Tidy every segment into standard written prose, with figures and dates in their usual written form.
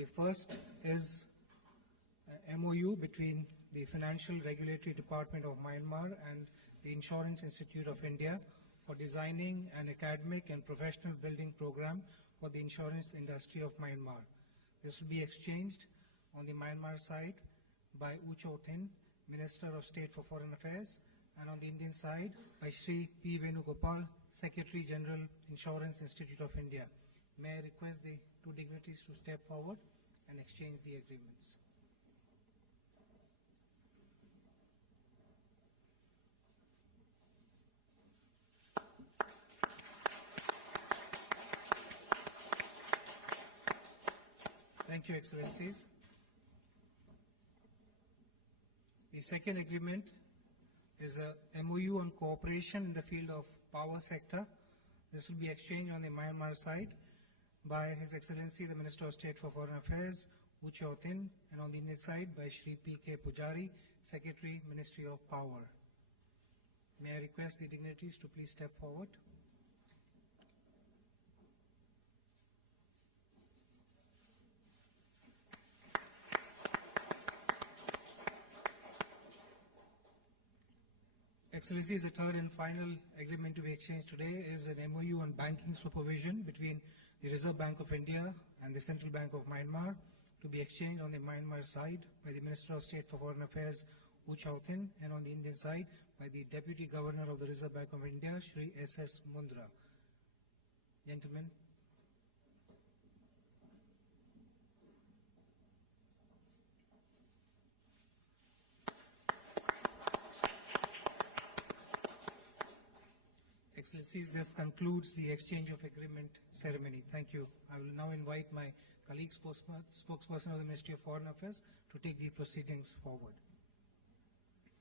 The first is an MOU between the Financial Regulatory Department of Myanmar and the Insurance Institute of India for designing an academic and professional building program for the insurance industry of Myanmar. This will be exchanged on the Myanmar side by U Cho Thin, Minister of State for Foreign Affairs, and on the Indian side by Shri P. Venugopal, Secretary General, Insurance Institute of India. May I request the two dignitaries to step forward and exchange the agreements. Thank you, Excellencies. The second agreement is a MOU on cooperation in the field of power sector. This will be exchanged on the Myanmar side by His Excellency the Minister of State for Foreign Affairs, U Cho Thin, and on the Indian side by Shri P. K. Pujari, Secretary, Ministry of Power. May I request the dignitaries to please step forward. Excellencies, the third and final agreement to be exchanged today is an MOU on banking supervision between the Reserve Bank of India and the Central Bank of Myanmar, to be exchanged on the Myanmar side by the Minister of State for Foreign Affairs, U Cho Thin, and on the Indian side by the Deputy Governor of the Reserve Bank of India, Shri S.S. Mundra. Gentlemen. Excellencies, this concludes the exchange of agreement ceremony. Thank you. I will now invite my colleague spokesperson of the Ministry of Foreign Affairs to take the proceedings forward.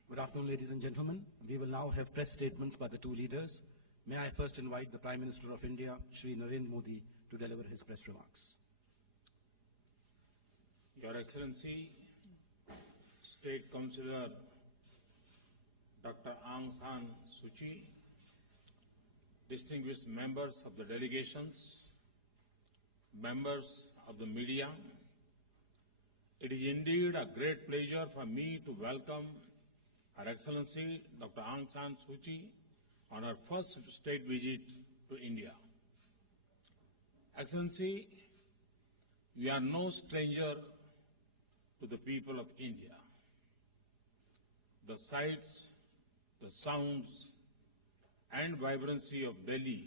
Good afternoon, ladies and gentlemen. We will now have press statements by the two leaders. May I first invite the Prime Minister of India, Shri Narendra Modi, to deliver his press remarks. Your Excellency, State Counsellor Dr. Aung Suu Kyi, distinguished members of the delegations, members of the media, it is indeed a great pleasure for me to welcome Her Excellency Dr. Aung San Suu Kyi on her first state visit to India. Excellency, we are no stranger to the people of India. The sights, the sounds, and vibrancy of Delhi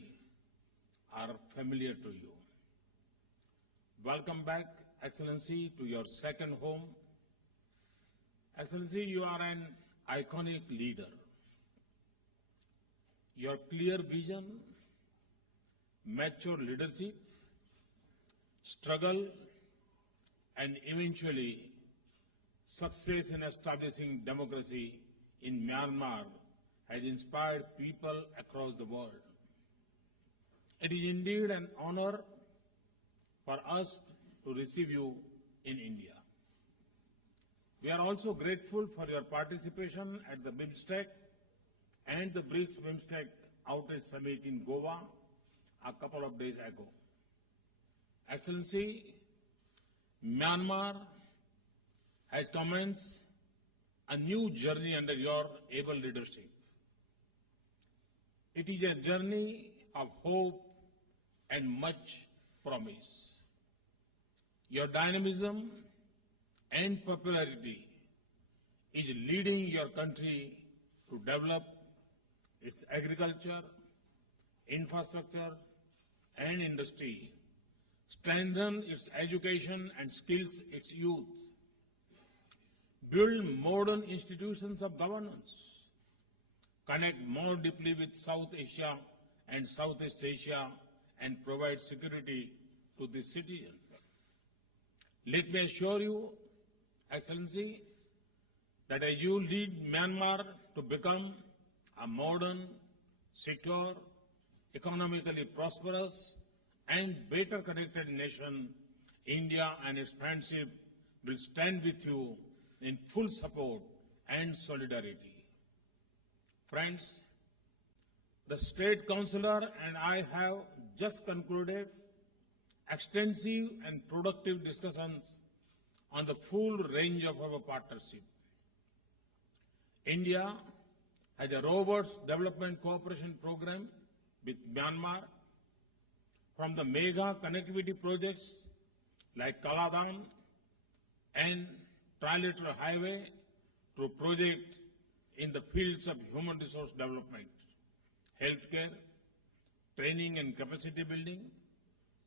are familiar to you. Welcome back, Excellency, to your second home. Excellency, you are an iconic leader. Your clear vision, mature leadership, struggle, and eventually success in establishing democracy in Myanmar has inspired people across the world. It is indeed an honor for us to receive you in India. We are also grateful for your participation at the BIMSTEC and the BRICS BIMSTEC Outreach Summit in Goa a couple of days ago. Excellency, Myanmar has commenced a new journey under your able leadership. It is a journey of hope and much promise. Your dynamism and popularity is leading your country to develop its agriculture, infrastructure, and industry, strengthen its education and skills its youth, build modern institutions of governance, connect more deeply with South Asia and Southeast Asia, and provide security to the citizens. Let me assure you, Excellency, that as you lead Myanmar to become a modern, secure, economically prosperous, and better connected nation, India and its friendship will stand with you in full support and solidarity. Friends, the State Counsellor and I have just concluded extensive and productive discussions on the full range of our partnership. India has a robust development cooperation program with Myanmar, from the mega connectivity projects like Kaladan and Trilateral Highway to projects in the fields of human resource development, healthcare, training and capacity building.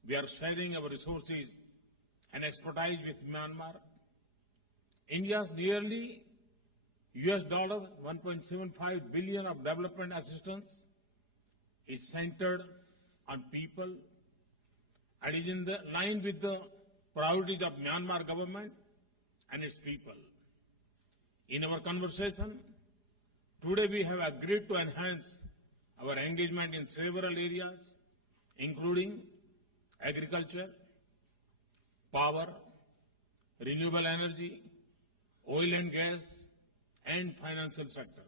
We are sharing our resources and expertise with Myanmar. India's nearly $1.75 billion of development assistance is centered on people and is in line with the priorities of Myanmar government and its people. In our conversation, today we have agreed to enhance our engagement in several areas, including agriculture, power, renewable energy, oil and gas, and financial sector.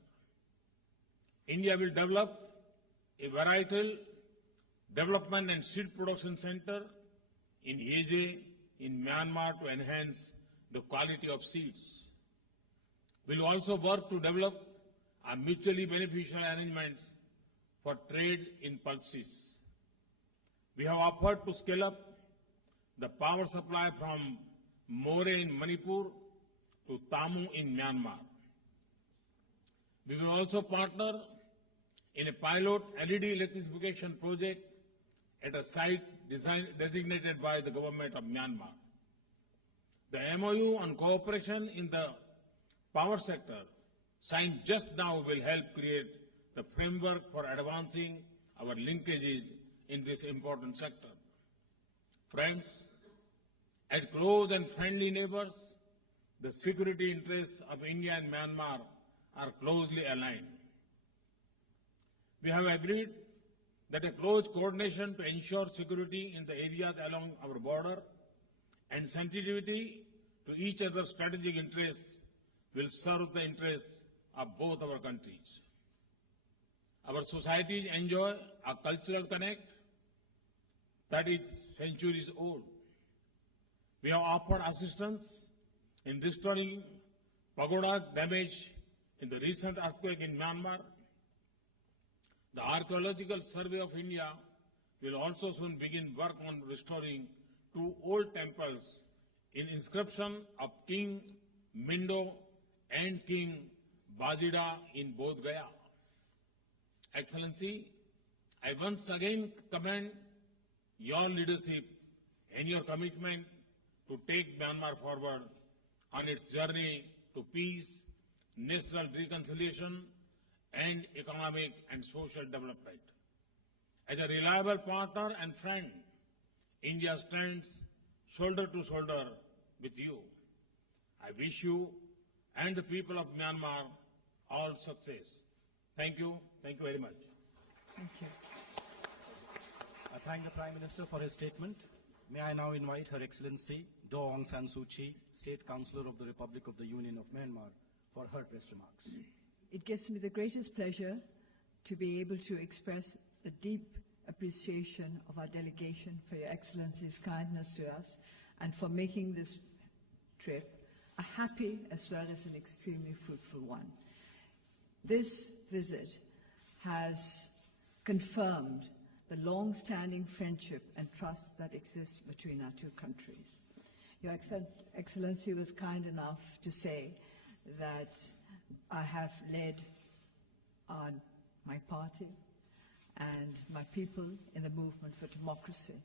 India will develop a varietal development and seed production center in Aje in Myanmar to enhance the quality of seeds. We will also work to develop a mutually beneficial arrangements for trade in pulses. We have offered to scale up the power supply from More in Manipur to Tamu in Myanmar. We will also partner in a pilot LED electrification project at a site designated by the government of Myanmar. The MOU on cooperation in the power sector signed just now will help create the framework for advancing our linkages in this important sector. Friends, as close and friendly neighbors, the security interests of India and Myanmar are closely aligned. We have agreed that a close coordination to ensure security in the areas along our border and sensitivity to each other's strategic interests will serve the interests of both our countries. Our societies enjoy a cultural connect that is centuries old. We have offered assistance in restoring pagoda damage in the recent earthquake in Myanmar. The Archaeological Survey of India will also soon begin work on restoring 2 old temples in inscription of King Mindo and King Bajida in Bodh Gaya. Excellency, I once again commend your leadership and your commitment to take Myanmar forward on its journey to peace, national reconciliation, and economic and social development. As a reliable partner and friend, India stands shoulder to shoulder with you. I wish you and the people of Myanmar all success. Thank you. Thank you very much. Thank you. I thank the Prime Minister for his statement. May I now invite Her Excellency Aung San Suu Kyi, State Counsellor of the Republic of the Union of Myanmar, for her press remarks. It gives me the greatest pleasure to be able to express a deep appreciation of our delegation for Your Excellency's kindness to us and for making this trip a happy as well as an extremely fruitful one. This visit has confirmed the long-standing friendship and trust that exists between our two countries. Your Excellency was kind enough to say that I have led my party and my people in the movement for democracy.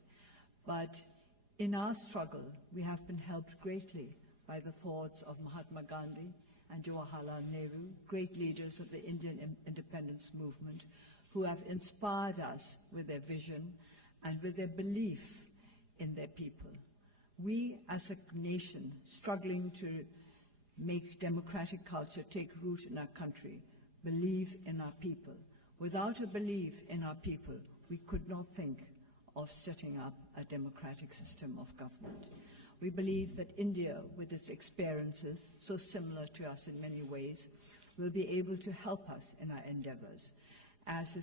But in our struggle, we have been helped greatly by the thoughts of Mahatma Gandhi and Jawaharlal Nehru, great leaders of the Indian independence movement, who have inspired us with their vision and with their belief in their people. We, as a nation struggling to make democratic culture take root in our country, believe in our people. Without a belief in our people, we could not think of setting up a democratic system of government. We believe that India, with its experiences, so similar to us in many ways, will be able to help us in our endeavors. As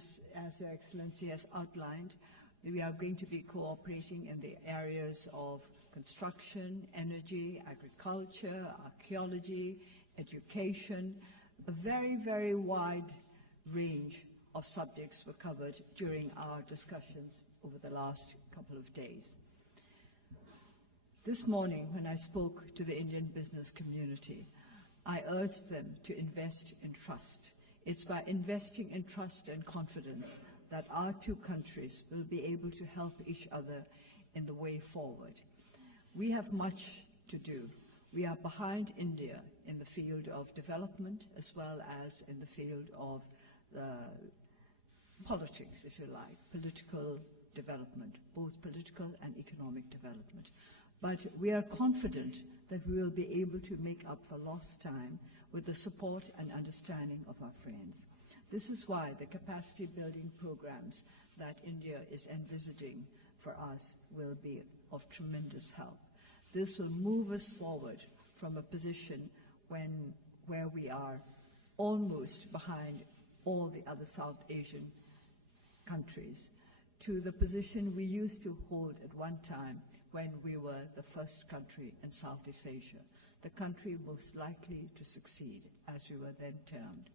Your Excellency has outlined, We are going to be cooperating in the areas of construction, energy, agriculture, archaeology, education. A very, very wide range of subjects were covered during our discussions over the last couple of days. This morning, when I spoke to the Indian business community, I urged them to invest in trust. It's by investing in trust and confidence that our two countries will be able to help each other in the way forward. We have much to do. We are behind India in the field of development as well as in the field of politics, if you like, political development, both political and economic development. But we are confident that we will be able to make up the lost time with the support and understanding of our friends. This is why the capacity building programs that India is envisaging for us will be of tremendous help. This will move us forward from a position where we are almost behind all the other South Asian countries to the position we used to hold at one time when we were the first country in Southeast Asia, the country most likely to succeed, as we were then termed.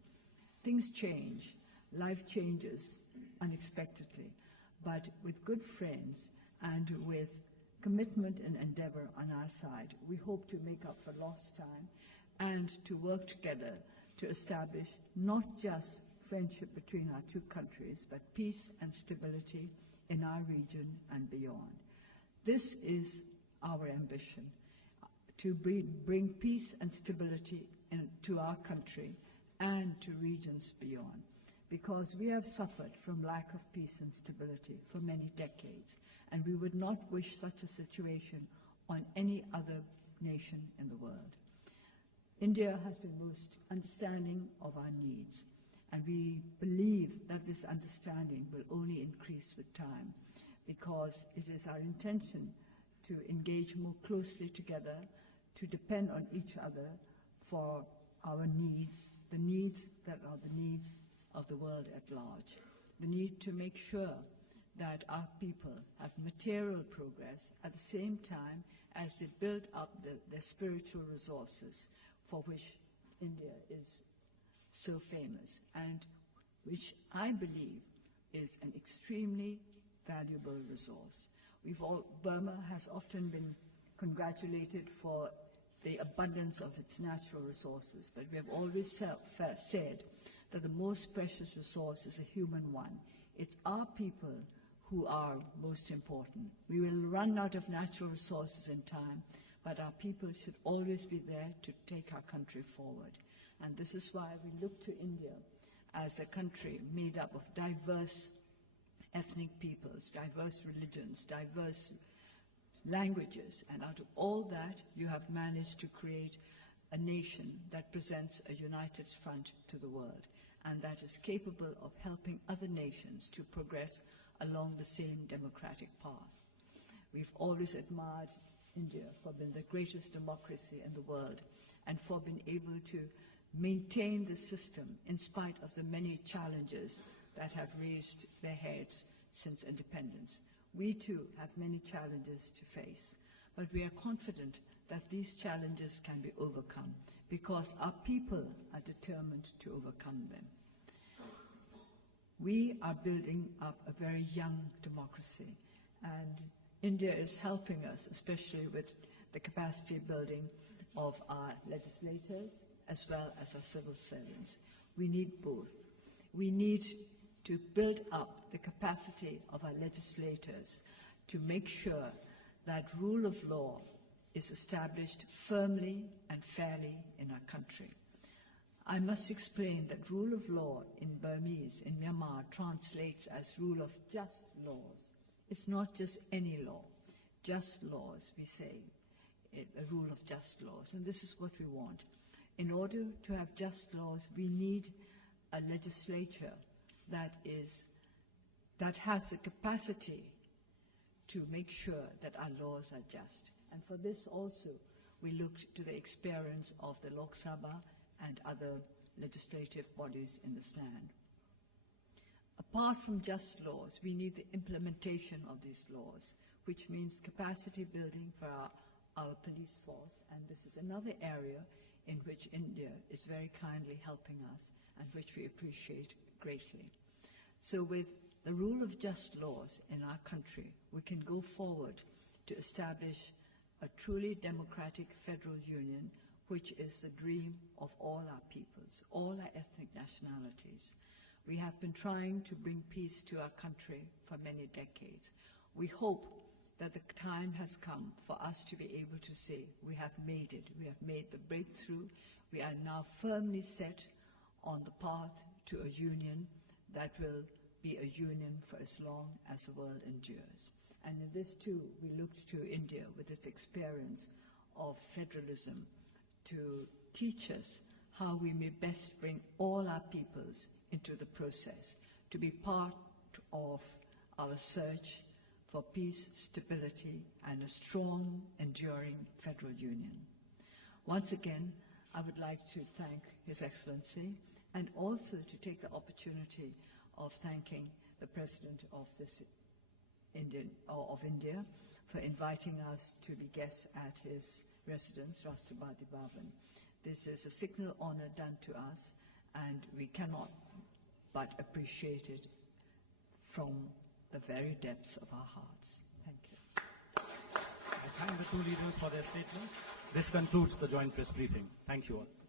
Things change, life changes unexpectedly, but with good friends and with commitment and endeavor on our side, we hope to make up for lost time and to work together to establish not just friendship between our two countries, but peace and stability in our region and beyond. This is our ambition, to bring peace and stability to our country and to regions beyond, because we have suffered from lack of peace and stability for many decades, and we would not wish such a situation on any other nation in the world. India has been most understanding of our needs, and we believe that this understanding will only increase with time, because it is our intention to engage more closely together, to depend on each other for our needs, the needs that are the needs of the world at large, the need to make sure that our people have material progress at the same time as they build up their spiritual resources, for which India is so famous, and which I believe is an extremely valuable resource. Burma has often been congratulated for the abundance of its natural resources, but we have always said that the most precious resource is a human one. It's our people who are most important. We will run out of natural resources in time, but our people should always be there to take our country forward. And this is why we look to India as a country made up of diverse ethnic peoples, diverse religions, diverse languages, and out of all that, you have managed to create a nation that presents a united front to the world, and that is capable of helping other nations to progress along the same democratic path. We've always admired India for being the greatest democracy in the world and for being able to maintain the system in spite of the many challenges that have raised their heads since independence. We too have many challenges to face, but we are confident that these challenges can be overcome because our people are determined to overcome them. We are building up a very young democracy, and India is helping us, especially with the capacity building of our legislators as well as our civil servants. We need both. We need to build up the capacity of our legislators to make sure that rule of law is established firmly and fairly in our country. I must explain that rule of law in Burmese, in Myanmar, translates as rule of just laws. It's not just any law, just laws, we say, a rule of just laws, and this is what we want. In order to have just laws, we need a legislature that has the capacity to make sure that our laws are just. And for this also, we looked to the experience of the Lok Sabha and other legislative bodies in this land. Apart from just laws, we need the implementation of these laws, which means capacity building for our police force. And this is another area in which India is very kindly helping us and which we appreciate greatly. So with the rule of just laws in our country, we can go forward to establish a truly democratic federal union, which is the dream of all our peoples, all our ethnic nationalities. We have been trying to bring peace to our country for many decades. We hope that the time has come for us to be able to say, we have made it, we have made the breakthrough, we are now firmly set on the path to a union that will be a union for as long as the world endures. And in this too, we looked to India with its experience of federalism to teach us how we may best bring all our peoples into the process, to be part of our search for peace, stability, and a strong, enduring federal union. Once again, I would like to thank His Excellency and also to take the opportunity of thanking the President of India for inviting us to be guests at his residence, Rashtrapati Bhavan. This is a signal honor done to us, and we cannot but appreciate it from the very depths of our hearts. Thank you. I thank the two leaders for their statements. This concludes the joint press briefing. Thank you all.